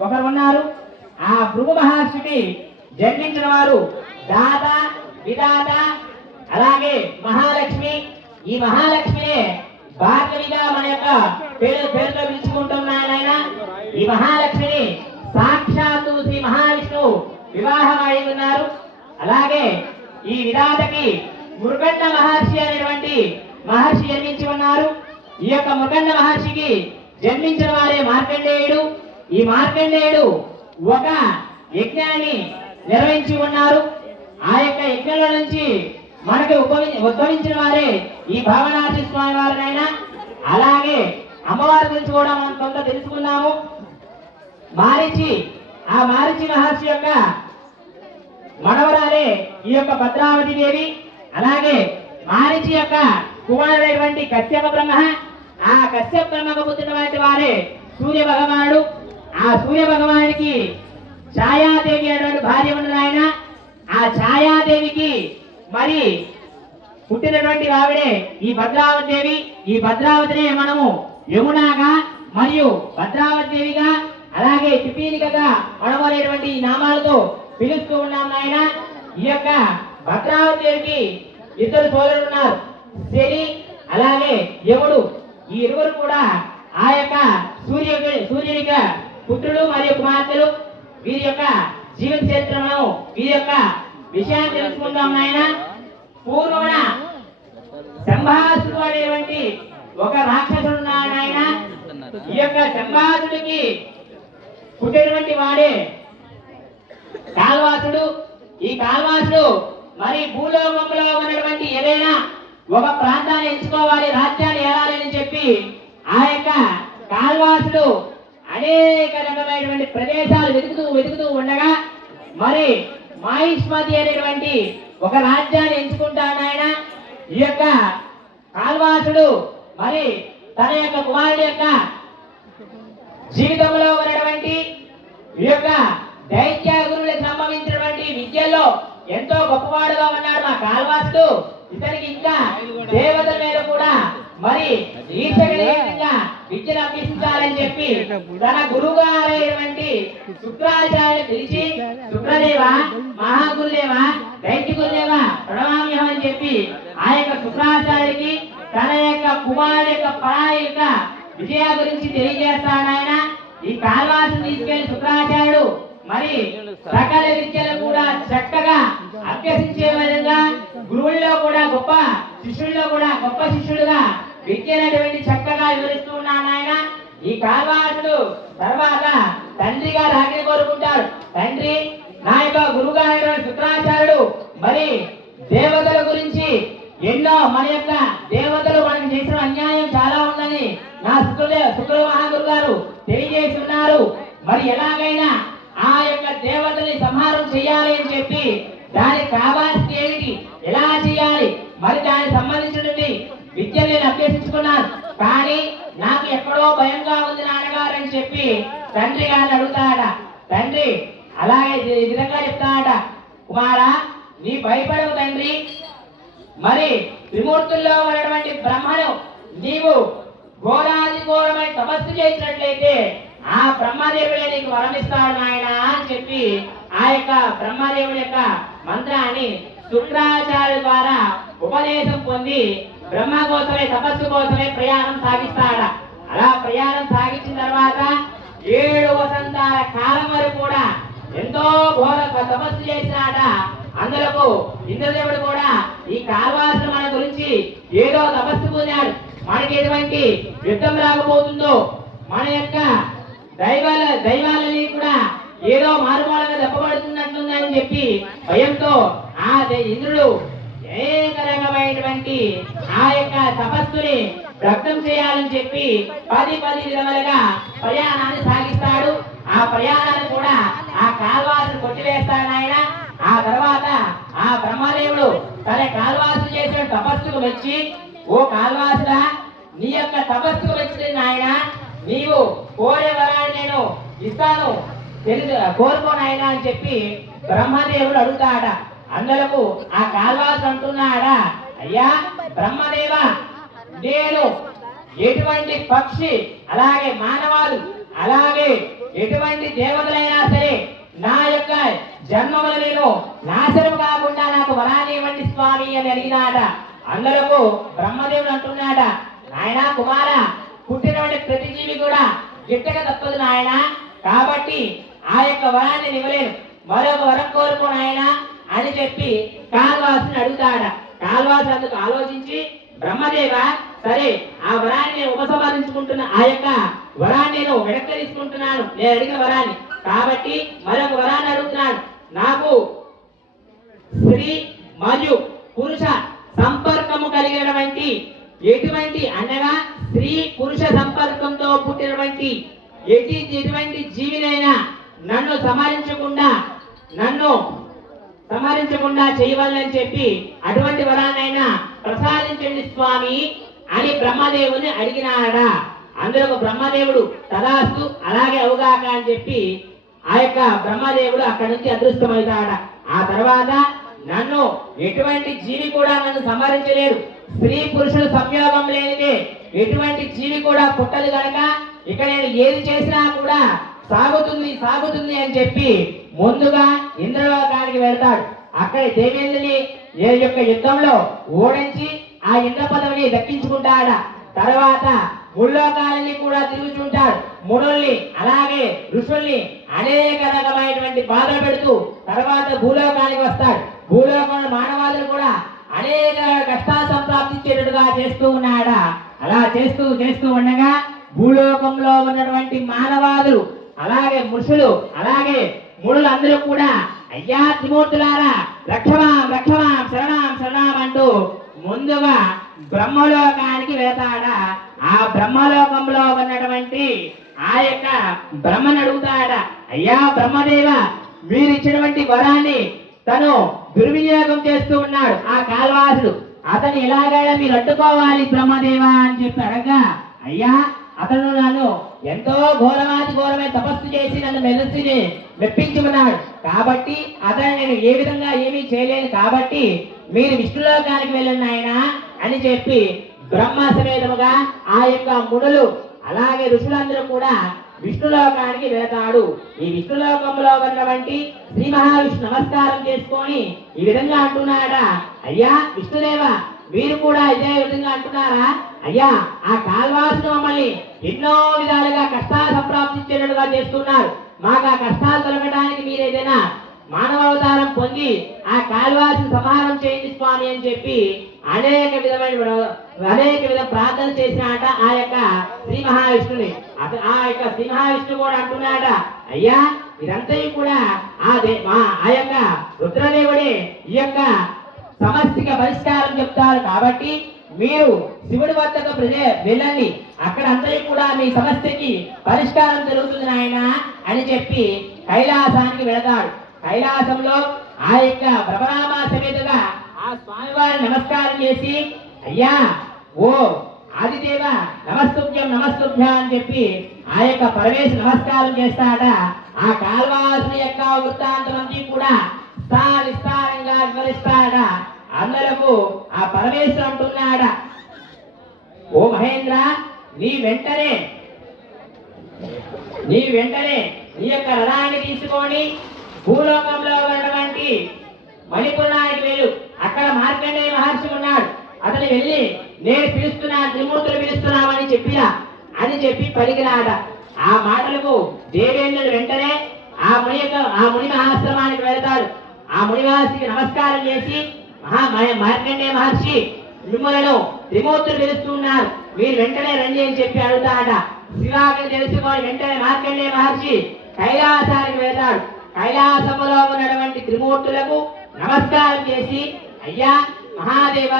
ఒకరు ఉన్నారు. ఆ భృగు మహర్షికి జన్మించిన వారు దాత విదాత అలాగే మహాలక్ష్మి. ఈ మహాలక్ష్మినే భార్గవిగా మన యొక్క పేరు పేరుతో పిలుచుకుంటున్నాయన ఈ మహాలక్ష్మిని సాక్షాత్తు శ్రీ మహావిష్ణువు వివాహం అయి ఉన్నారు. అలాగే ఈ విధాతకి మృగండ మహర్షి అనేటువంటి మహర్షి జన్మించి ఉన్నారు. ఈ యొక్క మృగండ మహర్షికి జన్మించిన వారే మార్కండేయుడు. ఈ మార్కండేయుడు ఒక యజ్ఞాన్ని నిర్వహించి ఉన్నారు. ఆ యొక్క యజ్ఞంలో నుంచి మనకి ఉద్భవించిన వారే ఈ భావనాథి స్వామి వారినైనా అలాగే అమ్మవారి గురించి కూడా మనం కొంత తెలుసుకున్నాము మారిచి ఆ మారిచి మహర్షి యొక్క మనవరాలే ఈ యొక్క భద్రావతి దేవి అలాగే మారిచి యొక్క కుమారుడైనటువంటి కశ్యప బ్రహ్మ ఆ కశ్యప బ్రహ్మకు పుట్టినటువంటి వారే సూర్య భగవానుడు. ఆ సూర్య భగవానికి ఛాయాదేవి అనేటువంటి భార్య ఉన్నది ఆయన. ఆ ఛాయాదేవికి మరి పుట్టినటువంటి ఆవిడే ఈ భద్రావతి దేవి. ఈ భద్రావతినే మనము యమునాగా మరియు భద్రావతి దేవిగా అలాగే తిపీనికగా పడవలేటువంటి నామాలతో పిలుస్తూ ఉన్నాం నాయన. ఈ యొక్క భద్రావతి దేవికి ఇద్దరు సోదరులు ఉన్నారు. శని అలాగే యముడు. ఈ ఇరువురు కూడా ఆ యొక్క సూర్యుడి సూర్యుడిగా పుత్రుడు మరియు కుమార్తెలు వీరి యొక్క జీవిత చరిత్రను వీరి యొక్క విషయాన్ని తెలుసుకుందాం నాయన. పూర్వమున సంభాసుడు అనేటువంటి ఒక రాక్షసుడు ఉన్నాడు ఆయన ఈ యొక్క సంభాసుడికి పుట్టినటువంటి వాడే కాల్వాసుడు. ఈ కాల్వాసుడు మరి భూలోకంలో ఉన్నటువంటి ఏదైనా ఒక ప్రాంతాన్ని ఎంచుకోవాలి రాజ్యాన్ని ఏలాలని చెప్పి ఆ యొక్క కాల్వాసుడు అనేక రకమైనటువంటి ప్రదేశాలు వెతుకుతూ వెతుకుతూ ఉండగా మరి మాహిష్మతి అనేటువంటి ఒక రాజ్యాన్ని ఎంచుకుంటాడు ఆయన ఈ యొక్క కాల్వాసుడు మరి తన యొక్క కుమారుడి యొక్క జీవితంలో ఉన్నటువంటి ఈ యొక్క దైత్య గురువులకు సంభవించినటువంటి విద్యలో ఎంతో గొప్పవాడుగా ఉన్నాడు మా కాల్వాసుడు. ఇతనికి ఇంకా దేవతల మీద కూడా మరి ఈర్షగా విద్యను అభ్యసించాలని చెప్పి తన గురువు గారైనటువంటి శుక్రాచార్యులు పిలిచి శుక్రదేవ మహాగురుదేవ దైత్య ప్రణవామ్యం అని చెప్పి ఆ యొక్క శుక్రాచార్యుడికి తన యొక్క కుమారు యొక్క పరాయి యొక్క విజయ గురించి తెలియజేస్తాడు ఆయన ఈ కాల్వాసం తీసుకెళ్ళి శుక్రాచార్యుడు మరి సకల విద్యలు కూడా చక్కగా అభ్యసించే విధంగా గురువుల్లో కూడా గొప్ప శిష్యుల్లో కూడా గొప్ప శిష్యుడుగా విద్యనటువంటి చక్కగా వివరిస్తూ ఉన్నాను ఆయన ఈ కాల్వాసుడు తర్వాత తండ్రి గారు ఆజ్ఞ కోరుకుంటారు తండ్రి నా యొక్క గురువు గారు శుక్రాచార్యుడు మరి దేవతల గురించి ఎన్నో మన యొక్క దేవతలు మనకు చేసిన అన్యాయం చాలా ఉందని నా శుక్రదే శుక్ర మహాగురు గారు తెలియజేసి ఉన్నారు. మరి ఎలాగైనా ఆ యొక్క దేవతని సంహారం చేయాలి అని చెప్పి దానికి కావాల్సింది ఏమిటి? ఎలా చేయాలి? మరి దానికి సంబంధించినటువంటి విద్యను నేను అభ్యసించుకున్నాను కానీ నాకు ఎక్కడో భయంగా ఉంది నాన్నగారు అని చెప్పి తండ్రి గారిని అడుగుతాడ. తండ్రి అలాగే ఈ విధంగా చెప్తాడ. కుమారా నీ భయపడవు తండ్రి. మరి త్రిమూర్తుల్లో ఉన్నటువంటి బ్రహ్మను నీవు ఘోరాది ఘోరమైన తపస్సు చేసినట్లయితే ఆ బ్రహ్మదేవుడే నీకు వరమిస్తాడు నాయన అని చెప్పి ఆ యొక్క బ్రహ్మదేవుడి యొక్క మంత్రాన్ని శుక్రాచార్య ద్వారా ఉపదేశం పొంది బ్రహ్మ కోసమే తపస్సు కోసమే ప్రయాణం సాగిస్తాడ. అలా ప్రయాణం సాగించిన తర్వాత ఏడు వసంతాల కాలం వరకు కూడా ఎంతో ఘోర తపస్సు చేసినాడ అందులకు ఇంద్రదేవుడు కూడా ఈ కాల్వాసిన మన గురించి ఏదో తపస్సు పొందాడు. మనకి ఎటువంటి యుద్ధం రాకపోతుందో మన యొక్క దైవాల దైవాలని కూడా ఏదో మారుమూలంగా దెబ్బపడుతున్నట్లుందని చెప్పి భయంతో ఆ ఇంద్రుడు అనేక రకమైనటువంటి ఆ యొక్క తపస్సుని రక్తం చేయాలని చెప్పి పది పది విధములుగా ప్రయాణాన్ని సాగిస్తాడు. ఆ ప్రయాణాన్ని కూడా ఆ కాల్వాసును కొట్టివేస్తాడు ఆయన ఆ తర్వాత ఆ బ్రహ్మదేవుడు తన కాల్వాసు చేసిన తపస్సుకు వచ్చి ఓ కాల్వాసుడా నీ యొక్క తపస్సుకు వచ్చిన నాయన. నీవు కోరే వరాన్ని నేను ఇస్తాను. తెలుసు కోరుకోనాయన అని చెప్పి బ్రహ్మదేవుడు అడుగుతాడ అందరూ ఆ కాల్వాస్ అంటున్నాడా అయ్యా బ్రహ్మదేవ నేను ఎటువంటి పక్షి అలాగే మానవాలు అలాగే ఎటువంటి దేవతలైనా సరే నా యొక్క జన్మములు నేను నాశనం కాకుండా నాకు వరాన్ని ఇవ్వండి స్వామి అని అడిగినాడ అందరకు బ్రహ్మదేవుడు అంటున్నాడ నాయన కుమార పుట్టినటువంటి ప్రతి జీవి కూడా గిట్టక తప్పదు నాయన. కాబట్టి ఆ యొక్క వరాన్ని ఇవ్వలేను. మరొక వరం కోరుకో నాయన. అని చెప్పి కాల్వాసుని అడుగుతాడ. కాల్వాసు అందుకు ఆలోచించి బ్రహ్మదేవ సరే ఆ వరాన్ని నేను ఉపసంహరించుకుంటున్న ఆ యొక్క వరాన్ని నేను వెనక్కి తీసుకుంటున్నాను నేను అడిగిన వరాన్ని. కాబట్టి మరొక వరాన్ని అడుగుతున్నాను నాకు స్త్రీ మరియు పురుష సంపర్కము కలిగినటువంటి ఎటువంటి అనగా స్త్రీ పురుష సంపర్కంతో పుట్టినటువంటి ఎటి ఎటువంటి జీవినైనా నన్ను సమాలించకుండా నన్ను సంహరించకుండా చేయవలనని చెప్పి అటువంటి వరాన్నైనా ప్రసాదించండి స్వామి అని బ్రహ్మదేవుని అడిగినాడా అందులో బ్రహ్మదేవుడు తదాస్తు అలాగే అవుగాక అని చెప్పి ఆ యొక్క బ్రహ్మదేవుడు అక్కడి నుంచి అదృష్టమవుతాడ ఆ తర్వాత నన్ను ఎటువంటి జీవి కూడా నన్ను సంహరించలేడు. స్త్రీ పురుషుల సంయోగం లేనిదే ఎటువంటి జీవి కూడా పుట్టదు కనుక ఇక నేను ఏది చేసినా కూడా సాగుతుంది సాగుతుంది అని చెప్పి ముందుగా ఇంద్రలోకానికి వెళ్తాడు. అక్కడ దేవేంద్రుని ఏ యొక్క యుద్ధంలో ఓడించి ఆ ఇంద్ర పదవిని దక్కించుకుంటాడ. తర్వాత ముల్లోకాలని కూడా తిరుగుతుంటాడు మునుల్ని అలాగే ఋషుల్ని అనేక రకమైనటువంటి బాధ పెడుతూ తర్వాత భూలోకానికి వస్తాడు. భూలోకంలో మానవాదులు కూడా అనేక కష్టాలు సంప్రాప్తించేటట్టుగా చేస్తూ ఉన్నాడా. అలా చేస్తూ చేస్తూ ఉండగా భూలోకంలో ఉన్నటువంటి మానవాదులు అలాగే ముషులు అలాగే మునులందరూ కూడా అయ్యా త్రిమూర్తులారా రక్షమాం రక్షమాం శరణాం శరణాం అంటూ ముందుగా బ్రహ్మలోకానికి వెళతాడా ఆ బ్రహ్మలోకంలో ఉన్నటువంటి ఆ యొక్క బ్రహ్మను అడుగుతాడా. అయ్యా బ్రహ్మదేవ మీరిచ్చినటువంటి వరాన్ని తను దుర్వినియోగం చేస్తూ ఉన్నాడు ఆ కాల్వాసుడు. అతను ఎలాగైనా మీరు అడ్డుకోవాలి బ్రహ్మదేవ అని చెప్పి అడగా అయ్యా అతను నన్ను ఎంతో ఘోరమాతి ఘోరమైన తపస్సు చేసి నన్ను మెదస్సుని మెప్పించుకున్నాడు కాబట్టి అతను నేను ఏ విధంగా ఏమీ చేయలేను. కాబట్టి మీరు విష్ణులోకానికి వెళ్ళండి ఆయన అని చెప్పి బ్రహ్మ సమేతముగా ఆ యొక్క మునులు అలాగే ఋషులందరూ కూడా విష్ణులోకానికి వెళతాడు. ఈ విష్ణులోకంలో ఉన్నటువంటి శ్రీ మహావిష్ణు నమస్కారం చేసుకొని ఈ విధంగా అంటున్నాడా అయ్యా విష్ణుదేవ మీరు కూడా ఇదే విధంగా అంటున్నారా? అయ్యా ఆ కాల్వాసును మమ్మల్ని ఎన్నో విధాలుగా కష్టాలు సంప్రాప్తించేటట్టుగా చేస్తున్నారు. మాకు ఆ కష్టాలు తొలగడానికి మీరు ఏదైనా మానవ అవతారం పొంది ఆ కాల్వాసును సంహారం చేయండి స్వామి అని చెప్పి అనేక విధమైన అనేక విధ ప్రార్థన చేసినాట ఆ యొక్క శ్రీ మహావిష్ణుని. ఆ యొక్క శ్రీ మహావిష్ణు కూడా అంటున్నాడ అయ్యా ఇదంతా కూడా ఆ దే మా ఆ యొక్క రుద్రదేవుడే ఈ యొక్క సమస్యకి పరిష్కారం చెప్తారు కాబట్టి మీరు శివుడి వద్దకు ప్రజే వెళ్ళండి. అక్కడ అందరి కూడా మీ సమస్యకి పరిష్కారం జరుగుతుంది నాయన అని చెప్పి కైలాసానికి వెళతాడు కైలాసంలో ఆ యొక్క భ్రమరామ సమేతగా ఆ స్వామివారిని నమస్కారం చేసి అయ్యా ఓ ఆదిదేవ నమస్తుభ్యం నమస్తుభ్య అని చెప్పి ఆ యొక్క పరమేశ నమస్కారం చేస్తాడ ఆ కాల్వాసుని యొక్క వృత్తాంతం అంతా కూడా విస్తార విస్తారంగా అందరకు ఆ పరమేశ్వరు అంటున్నాడా ఓ మహేంద్ర నీ వెంటనే నీ వెంటనే నీ యొక్క రథాన్ని తీసుకొని భూలోకంలో ఉన్నటువంటి మణిపురానికి వెళ్ళు. అక్కడ మార్కండేయ మహర్షి ఉన్నాడు. అతను వెళ్ళి నేను పిలుస్తున్నా త్రిమూర్తులు పిలుస్తున్నామని చెప్పిరా అని చెప్పి పలికిరాడ ఆ మాటలకు దేవేంద్రుడు వెంటనే ఆ ముని యొక్క ఆ ముని మహాశ్రమానికి వెళ్తాడు. ఆ మునివాసికి నమస్కారం చేసి మహా మార్కండే మహర్షి మిమ్మలను త్రిమూర్తులు పిలుస్తున్నారు మీరు వెంటనే రండి అని చెప్పి అడుగుతాడ శివాకి తెలుసుకొని వెంటనే మార్కండే మహర్షి కైలాసానికి వెళ్తాడు. కైలాసములో ఉన్నటువంటి త్రిమూర్తులకు నమస్కారం చేసి అయ్యా మహాదేవ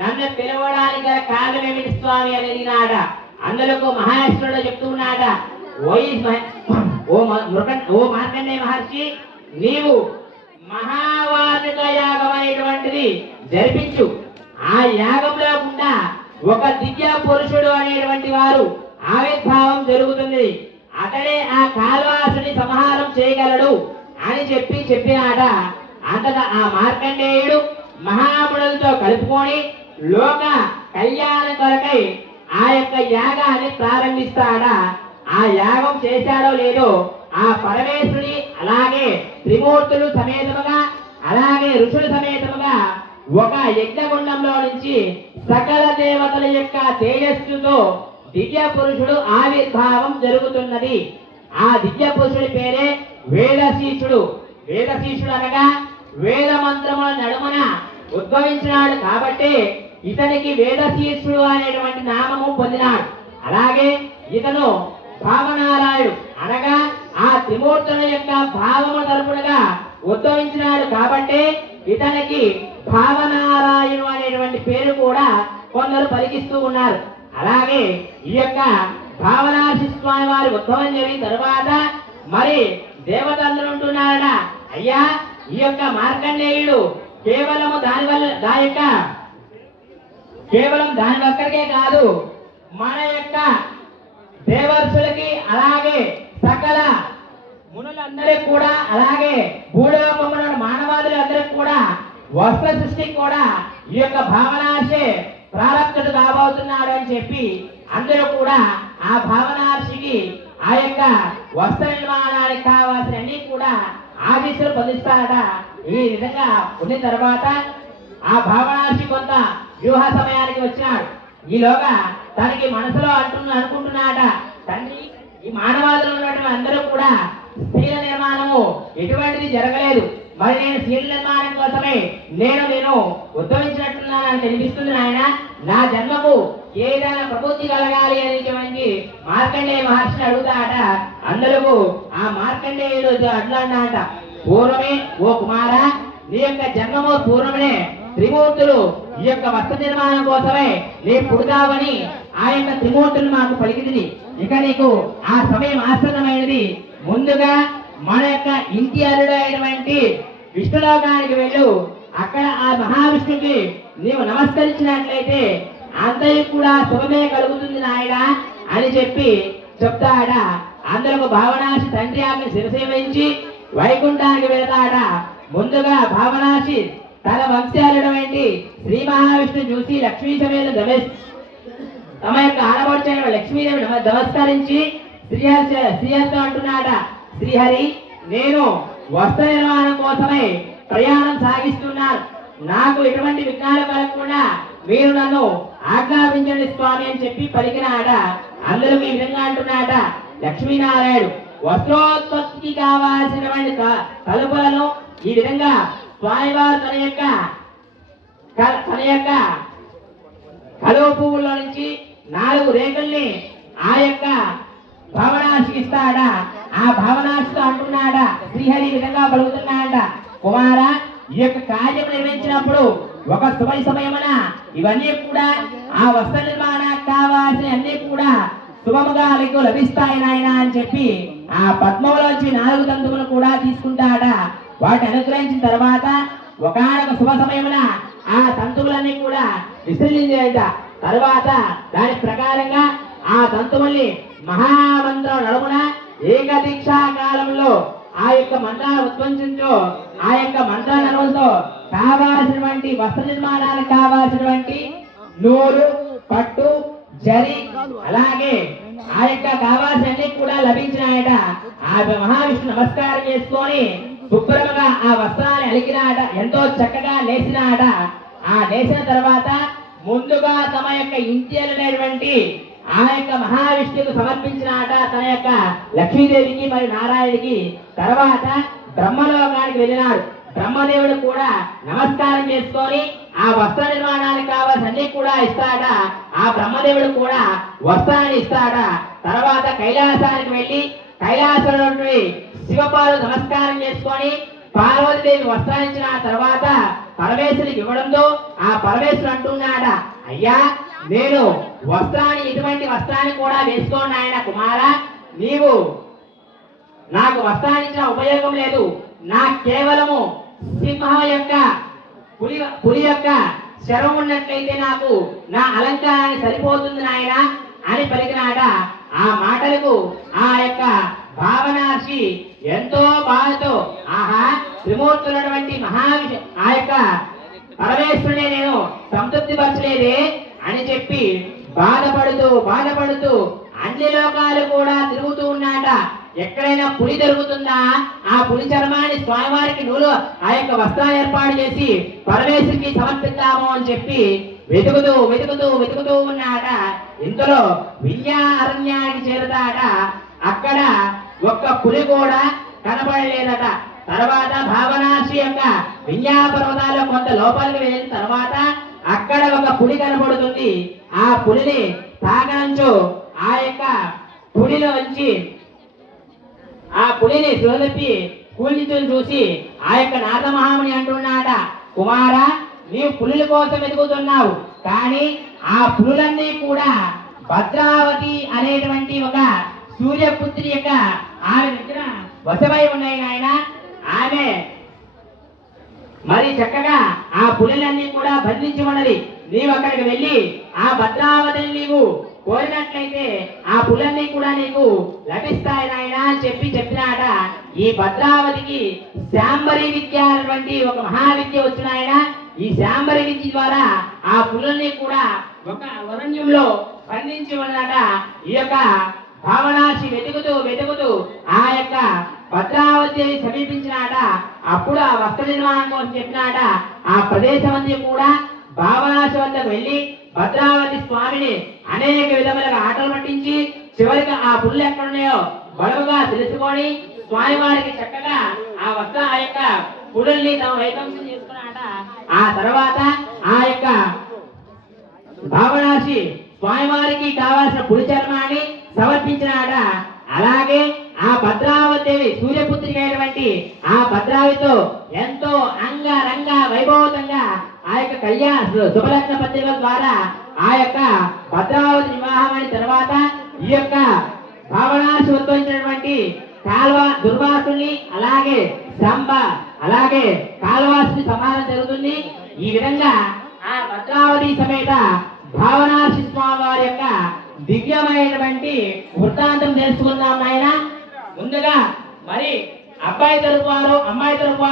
నన్ను పిలవడానికి గల కారణం ఏమిటి స్వామి? అని అడిగినాడ అందులకు మహేశ్వరుడు చెప్తున్నాడ ఓ ఓ మృగ- ఓ మార్కండే మహర్షి నీవు మహావాదిక యాగం అనేటువంటిది జరిపించు. ఆ యాగం లేకుండా ఒక దివ్య పురుషుడు అనేటువంటి వారు ఆవిర్భావం జరుగుతుంది. అతడే ఆ కాల్వాసుని సంహారం చేయగలడు అని చెప్పి చెప్పినాట అంతట ఆ మార్కండేయుడు మహాముడులతో కలుపుకొని లోక కళ్యాణ కొరకై ఆ యొక్క యాగాన్ని ప్రారంభిస్తాడా? ఆ యాగం చేశాడో లేదో ఆ పరమేశ్వరుని అలాగే త్రిమూర్తులు సమేతముగా అలాగే ఋషుల సమేతముగా ఒక యజ్ఞగుండంలో నుంచి సకల దేవతల యొక్క తేజస్సుతో దివ్య పురుషుడు ఆవిర్భావం జరుగుతున్నది. ఆ దివ్య పురుషుడి పేరే వేదశీషుడు. వేదశీషుడు అనగా వేద మంత్రముల నడుమన ఉద్భవించినాడు కాబట్టి ఇతనికి వేదశీర్షుడు అనేటువంటి నామము పొందినాడు. అలాగే ఇతను భావనారాయుడు అనగా ఆ త్రిమూర్తుల యొక్క భావము తరపునగా ఉద్భవించినాడు కాబట్టి ఇతనికి భావనారాయణు అనేటువంటి పేరు కూడా కొందరు పలికిస్తూ ఉన్నారు. అలాగే ఈ యొక్క భావనాశి స్వామి వారి ఉద్భవం జరిగిన తరువాత మరి దేవతలు ఉంటున్నారట. అయ్యా ఈ యొక్క మార్కండేయుడు కేవలము దాని వల్ల దాని యొక్క కేవలం దాని ఒక్కరికే కాదు మన యొక్క దేవర్షులకి అలాగే సకల మునులందరికీ కూడా అలాగే భూలోకమున మానవాదులందరికీ కూడా వస్త్ర సృష్టి కూడా ఈ యొక్క భావనాశే ప్రారంభుడు కాబోతున్నాడు అని చెప్పి అందరూ కూడా ఆ భావనాశికి ఆ యొక్క వస్త్ర నిర్మాణానికి కావాల్సిన అన్ని కూడా ఆదేశాలు పొందిస్తారట. ఈ విధంగా ఉన్న తర్వాత ఆ భావనాశి కొంత వ్యూహ సమయానికి వచ్చినాడు. ఈలోగా తనకి మనసులో అంటున్న అనుకుంటున్నాడ తండ్రి ఈ మానవాదులు ఉన్నటువంటి అందరూ కూడా స్త్రీల నిర్మాణము ఎటువంటిది జరగలేదు. మరి నేను స్త్రీల నిర్మాణం కోసమే నేను నేను ఉద్భవించినట్టున్నానని తెలిపిస్తుంది ఆయన నా జన్మకు ఏదైనా ప్రబుద్ధి కలగాలి అనేటువంటి మార్కండేయ మహర్షిని అడుగుతాట అందరూ ఆ మార్కండేయుడు అట్లాంటాట పూర్వమే ఓ కుమార నీ యొక్క జన్మము పూర్వమే త్రిమూర్తులు ఈ యొక్క వస్త్ర నిర్మాణం కోసమే నీ పుడతావని ఆ యొక్క త్రిమూర్తులు మాకు పలికింది ఇక నీకు ఆ సమయం ఆసన్నమైనది. ముందుగా మన యొక్క ఇంటి అరుడైనటువంటి అయినటువంటి విష్ణులోకానికి వెళ్ళు. అక్కడ ఆ మహావిష్ణుకి నీవు నమస్కరించినట్లయితే అంతయు కూడా శుభమే కలుగుతుంది నాయన అని చెప్పి చెప్తాడ. అందరూ భావనాశి తండ్రి ఆమె శిరసేవించి వైకుంఠానికి వెళతాడ. ముందుగా భావనాశి తన వంశాలుడమైంటి శ్రీ మహావిష్ణు చూసి లక్ష్మీ సమేత తమ యొక్క ఆడబడుచైన లక్ష్మీదేవి నమస్కరించి శ్రీహరి శ్రీహరితో అంటున్నాడ శ్రీహరి నేను వస్త్ర నిర్మాణం కోసమే ప్రయాణం సాగిస్తున్నాను. నాకు ఎటువంటి విఘ్నాలు కలగకుండా మీరు నన్ను ఆజ్ఞాపించండి స్వామి అని చెప్పి పలికినాడ. అందరూ ఈ విధంగా అంటున్నాడ. లక్ష్మీనారాయణుడు వస్త్రోత్పత్తికి కావాల్సినటువంటి తలుపులను ఈ విధంగా స్వామివారు తన యొక్క తన యొక్క కలువ పువ్వులో నుంచి నాలుగు రేకుల్ని ఆ యొక్క భవనాశికి ఇస్తాడా? ఆ భవనాశితో అంటున్నాడా? శ్రీహరి విధంగా పలుకుతున్నాడ కుమార ఈ యొక్క కార్యం నిర్వహించినప్పుడు ఒక శుభ సమయమున ఇవన్నీ కూడా ఆ వస్త్ర నిర్మాణానికి కావాల్సిన అన్ని కూడా శుభముగా నీకు లభిస్తాయి నాయన అని చెప్పి ఆ పద్మములోంచి నాలుగు తంతువులు కూడా తీసుకుంటాడా? వాటిని అనుగ్రహించిన తర్వాత ఒకనొక శుభ సమయమున ఆ తంతువులన్నీ కూడా విసర్జించేట తర్వాత దాని ప్రకారంగా ఆ తంతువుల్ని మహామంత్రం నడుమున ఏకదీక్షా కాలంలో ఆ యొక్క మంత్రాలు ఉద్భవించో ఆ యొక్క మంత్ర నడుములతో కావాల్సినటువంటి వస్త్ర నిర్మాణాలకు కావాల్సినటువంటి నూలు పట్టు జరి అలాగే ఆ యొక్క కావాల్సినవి కూడా లభించినాయట. ఆ మహావిష్ణు నమస్కారం చేసుకొని శుభ్రముగా ఆ వస్త్రాన్ని అలిగినాట ఎంతో చక్కగా నేసినాట ఆ లేచిన తర్వాత ముందుగా తమ యొక్క ఇంటి ఆ యొక్క మహావిష్ణువుకు సమర్పించినాట తన యొక్క లక్ష్మీదేవికి మరియు నారాయణుడికి. తర్వాత బ్రహ్మలోకానికి వెళ్ళినాడు. బ్రహ్మదేవుడు కూడా నమస్కారం చేసుకొని ఆ వస్త్ర నిర్మాణానికి కావాల్సిన కూడా ఇస్తాడ. ఆ బ్రహ్మదేవుడు కూడా వస్త్రాన్ని ఇస్తాడ. తర్వాత కైలాసానికి వెళ్ళి కైలాసంలో శివపాలు నమస్కారం చేసుకొని పార్వతీదేవి వస్త్రాయించిన తర్వాత పరమేశ్వరికి ఇవ్వడంతో ఆ పరమేశ్వరుడు అంటున్నాడ అయ్యా నేను వస్త్రాన్ని ఇటువంటి వస్త్రాన్ని కూడా వేసుకోండి ఆయన కుమార. నీవు నాకు వస్త్రాన్నిచ్చిన ఉపయోగం లేదు. నా కేవలము సింహం యొక్క పులి పులి యొక్క శరం ఉన్నట్లయితే నాకు నా అలంకారాన్ని సరిపోతుంది నాయన అని పలికినాడ. ఆ మాటలకు ఆ యొక్క భావనాశి ఎంతో బాధతో ఆహా త్రిమూర్తులటువంటి మహావిష ఆ యొక్క పరమేశ్వరుడే నేను సంతృప్తి పరచలేదే అని చెప్పి బాధపడుతూ బాధపడుతూ అన్ని లోకాలు కూడా తిరుగుతూ ఉన్నాట. ఎక్కడైనా పులి దొరుకుతుందా? ఆ పులి చర్మాన్ని స్వామివారికి నూలు ఆ యొక్క వస్త్రాలు ఏర్పాటు చేసి పరమేశ్వరికి సమర్పిద్దాము అని చెప్పి వెతుకుతూ వెతుకుతూ వెతుకుతూ ఉన్నాట. ఇంతలో విద్యా అరణ్యానికి చేరుతాట. అక్కడ ఒక్క పులి కూడా కనబడలేదట తర్వాత భావనాశీయంగా యొక్క కొంత లోపలికి వెళ్ళిన తర్వాత అక్కడ ఒక పులి కనబడుతుంది ఆ పులిని తాగనంచు ఆ యొక్క పులిలో వచ్చి ఆ పులిని సురదప్పి కూల్చితులు చూసి ఆ యొక్క నాథమహాముని అంటున్నాడ కుమార నీవు పులుల కోసం ఎదుగుతున్నావు కానీ ఆ పులులన్నీ కూడా భద్రావతి అనేటువంటి ఒక సూర్యపుత్రి యొక్క ఆమె దగ్గర వశమై ఉన్నాయి ఆయన ఆమె మరి చక్కగా ఆ పులులన్నీ కూడా బంధించి ఉన్నది. నీవు అక్కడికి వెళ్ళి ఆ భద్రావతిని నీవు కోరినట్లయితే ఆ పులన్నీ కూడా నీకు లభిస్తాయి నాయన అని చెప్పి చెప్పినాట. ఈ భద్రావతికి శాంబరి విద్య అనేటువంటి ఒక మహావిద్య వచ్చిన ఆయన ఈ శాంబరి విద్య ద్వారా ఆ పులన్నీ కూడా ఒక వరణ్యంలో బంధించి ఉన్నట ఈ యొక్క భావనాశి వెతుకుతూ వెతుకుతూ ఆ యొక్క భద్రావతి సమీపించినాట అప్పుడు ఆ వస్త్ర నిర్మాణం కోసం చెప్పినాట ఆ ప్రదేశం అంతా కూడా భావనాశి వద్దకు వెళ్ళి భద్రావతి స్వామిని అనేక విధములుగా ఆటలు పట్టించి చివరికి ఆ పుల్లు ఎక్కడున్నాయో బడుగుగా తెలుసుకొని స్వామి వారికి చక్కగా ఆ వస్త్ర ఆ యొక్క పులుల్ని తమ వైకంసం చేసుకున్నాట ఆ తర్వాత ఆ యొక్క భావనాశి స్వామివారికి కావాల్సిన పులి చర్మాన్ని సమర్పించినాడ? అలాగే ఆ భద్రావతి సూర్యపుత్రి అయినటువంటి ఆ భద్రావితో ఎంతో అంగరంగ వైభవతంగా ఆ యొక్క కళ్యాణ శుభలగ్న పత్రికల ద్వారా ఆ యొక్క భద్రావతి వివాహం అయిన తర్వాత ఈ యొక్క భావనాశి ఉద్భవించినటువంటి కాల్వ దుర్వాసుని అలాగే సంబ అలాగే కాల్వాసుని సమానం జరుగుతుంది. ఈ విధంగా ఆ భద్రావతి సమేత భావనాశి స్వామి వారి యొక్క దివ్యమైనటువంటి వృత్తాంతం తెలుసుకుందాం నాయన. ముందుగా మరి అబ్బాయి తరపు వారు అమ్మాయి తరపు వారు